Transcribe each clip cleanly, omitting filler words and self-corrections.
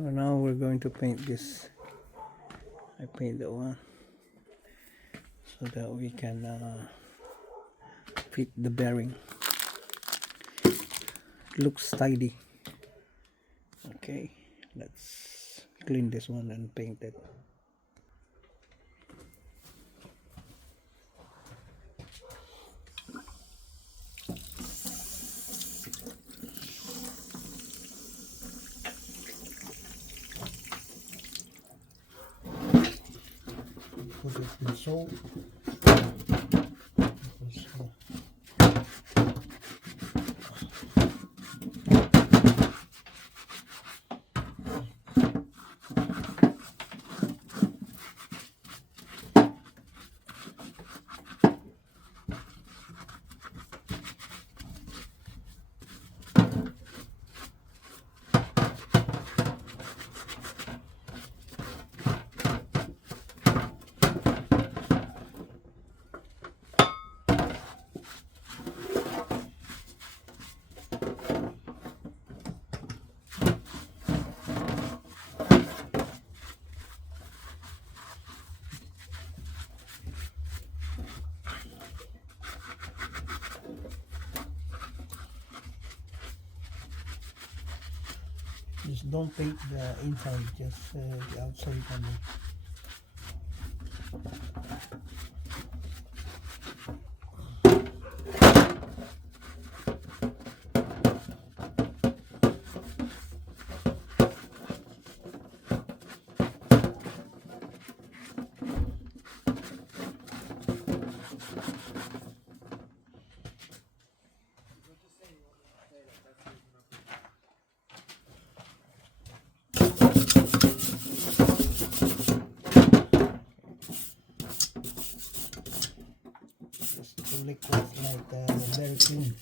So now we're going to paint this. I paint the one so that we can fit the bearing. It looks tidy. Okay, let's clean this one and paint it. Put it in salt. Just don't paint the inside, just the outside only. To liquid like very clean.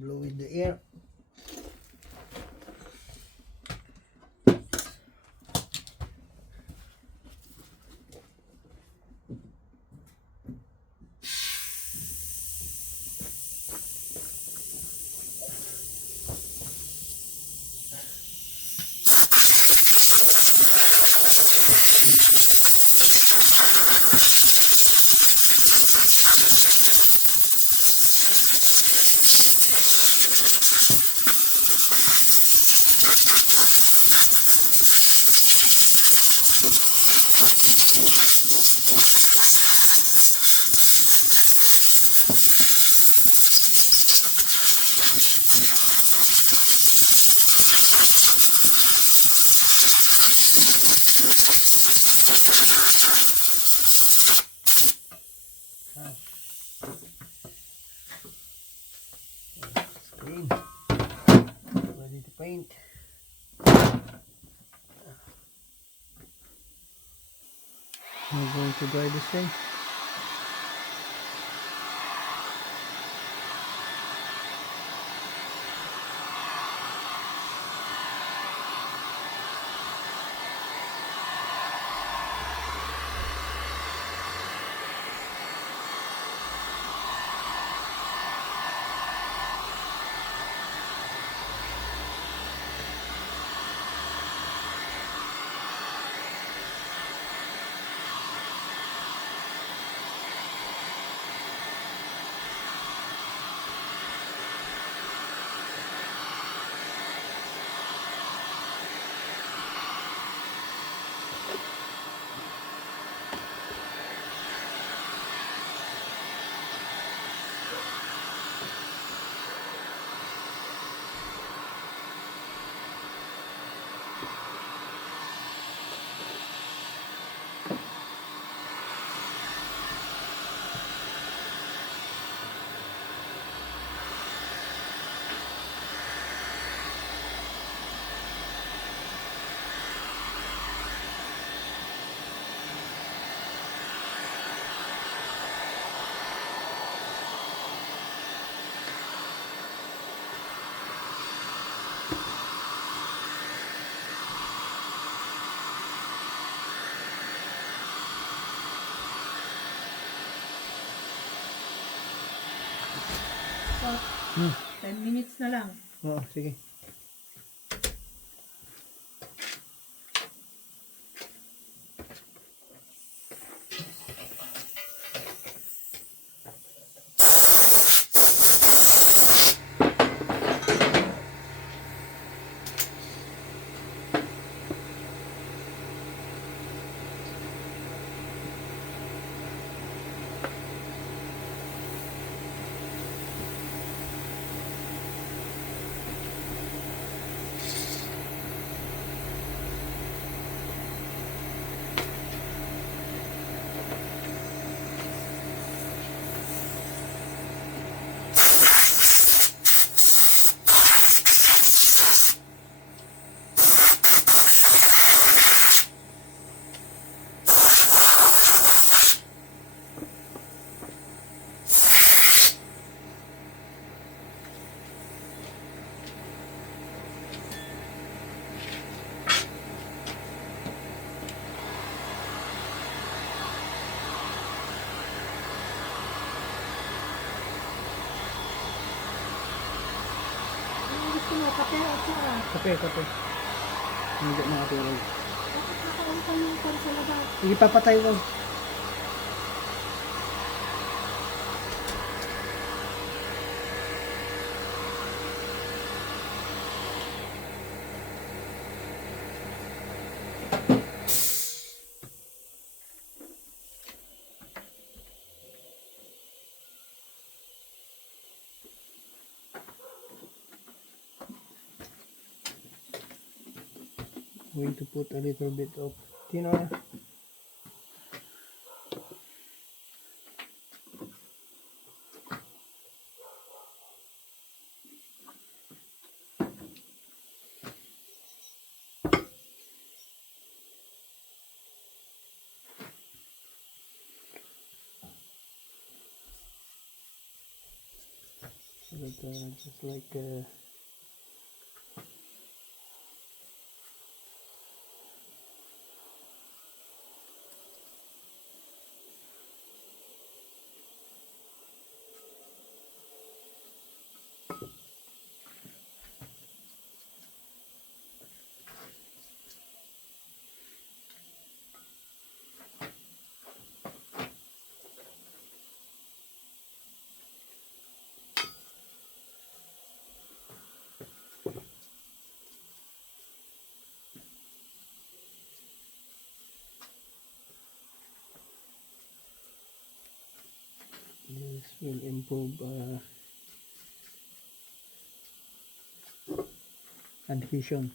Blow in the air. Clean. Ready to paint. We're going to dry this thing. dapat. Hmm. 10 minutes na lang. Oo, sige. Ano gusto mo? Kape o tsaka? Kape, kape. Hindi makatulog. Bakit kakaon ka yung pan sa labas? Sige, papatay ko. Going to put a little bit of thin oil. So that just like this will improve adhesion.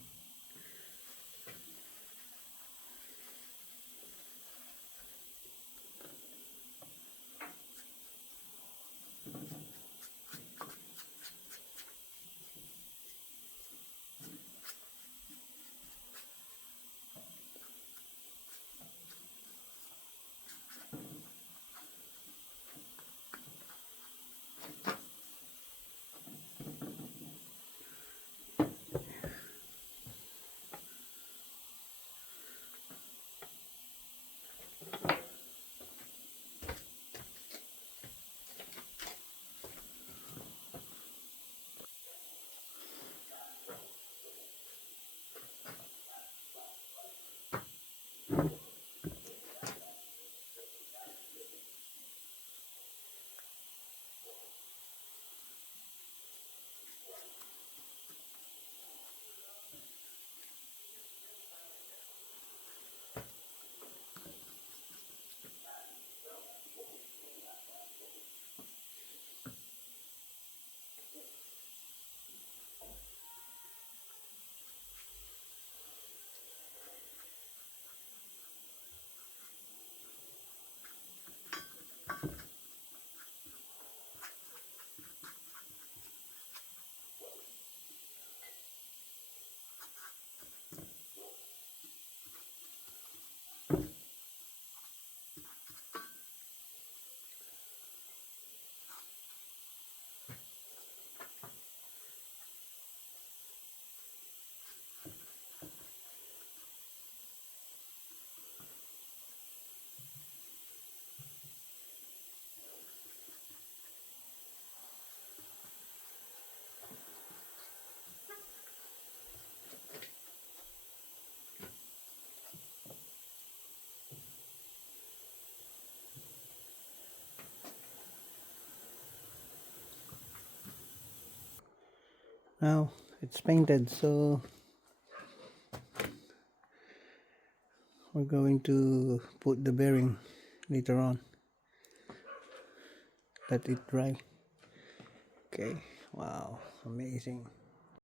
Now it's painted, so we're going to put the bearing later on. Let it dry. Okay, wow, amazing.